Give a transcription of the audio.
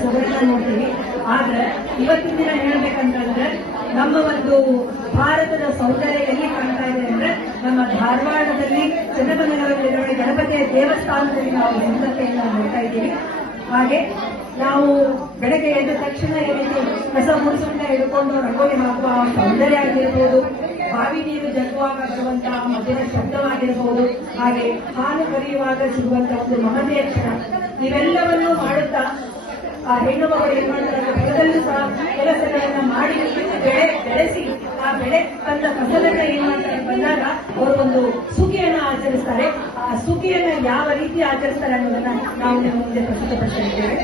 ಸೊಗಡನ್ನ ನೋಡ್ತೀವಿ. ಆದ್ರೆ ಇವತ್ತಿನ ದಿನ ಹೇಳ್ಬೇಕಂತಂದ್ರೆ ನಮ್ಮ ಒಂದು ಭಾರತದ ಸೌಂದರ್ಯ ಎಲ್ಲಿ ಕಾಣ್ತಾ ಇದೆ ಅಂದ್ರೆ ನಮ್ಮ ಧಾರವಾಡದಲ್ಲಿ ಚನ್ನಬಸವೇಶ್ವರ ಗಣಪತಿಯ ದೇವಸ್ಥಾನದಲ್ಲಿ ನಾವು ಸುಂದರತೆಯನ್ನು ನೋಡ್ತಾ ಇದ್ದೀವಿ. ಹಾಗೆ ನಾವು ಬೆಳಗ್ಗೆ ಎದ್ದ ತಕ್ಷಣ ಏನಿದೆ ಕಸ ಮುಡಿಸುವಂತ ಹಿಡ್ಕೊಂಡು ರಂಗೋಲಿ ಹಾಕುವ ಸೌಂದರ್ಯ ಆಗಿರ್ಬೋದು, ಬಾವಿ ನೀರು ಜಗ್ಗುವಾಗ ಬರುವಂತಹ ಮಧ್ಯಾಹ್ನ ಶಬ್ದವಾಗಿರಬಹುದು, ಹಾಗೆ ಹಾಲು ಕರೆಯುವಾಗ ಸಿಗುವಂತಹ ಒಂದು ಮಹನೀಯ ಕ್ಷಣ, ಇವೆಲ್ಲವನ್ನೂ ಮಾಡುತ್ತಾ ಆ ಹೆಣ್ಣು ಮಗಳು ಏನ್ ಮಾಡ್ತಾರೆ, ಹೊಲದಲ್ಲೂ ಸಹ ಕೆಲಸಗಳನ್ನ ಮಾಡಿ ಬೆಳೆಸಿ ಆ ಬೆಳೆ ತಂದ ಫಸಲನ್ನ ಏನ್ ಮಾಡ್ತಾರೆ ಬಂದಾಗ ಅವರು ಒಂದು ಸುಗ್ಗಿಯನ್ನ ಆಚರಿಸ್ತಾರೆ. ಆ ಸುಗ್ಗಿಯನ್ನ ಯಾವ ರೀತಿ ಆಚರಿಸ್ತಾರೆ ಅನ್ನೋದನ್ನ ನಾವು ನಿಮ್ಮ ಮುಂದೆ ಪ್ರಸ್ತುತಪಡಿಸಿದ್ದೇವೆ.